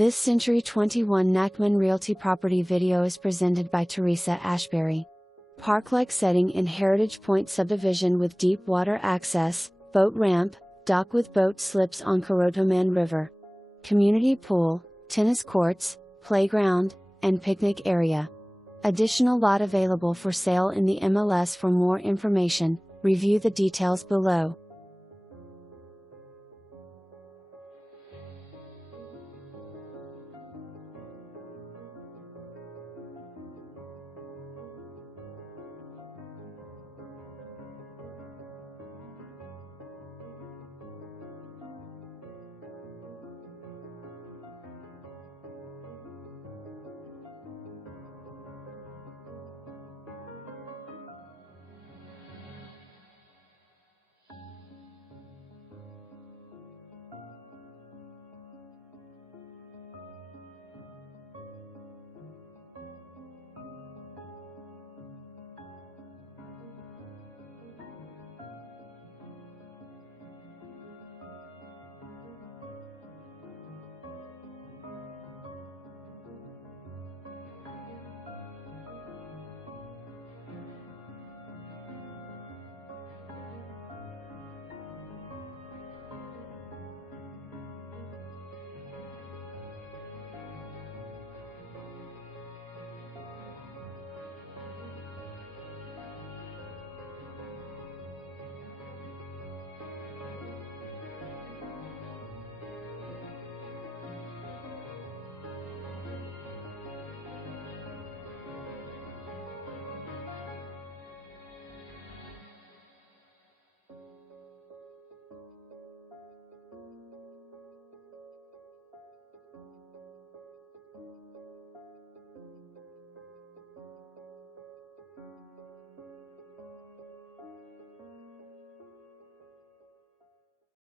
This Century 21 Nachman Realty property video is presented by Theresa Ashberry. Park-like setting in Heritage Point subdivision with deep water access, boat ramp, dock with boat slips on CORROTOMAN River. Community pool, tennis courts, playground, and picnic area. Additional lot available for sale in the MLS. For more information, review the details below.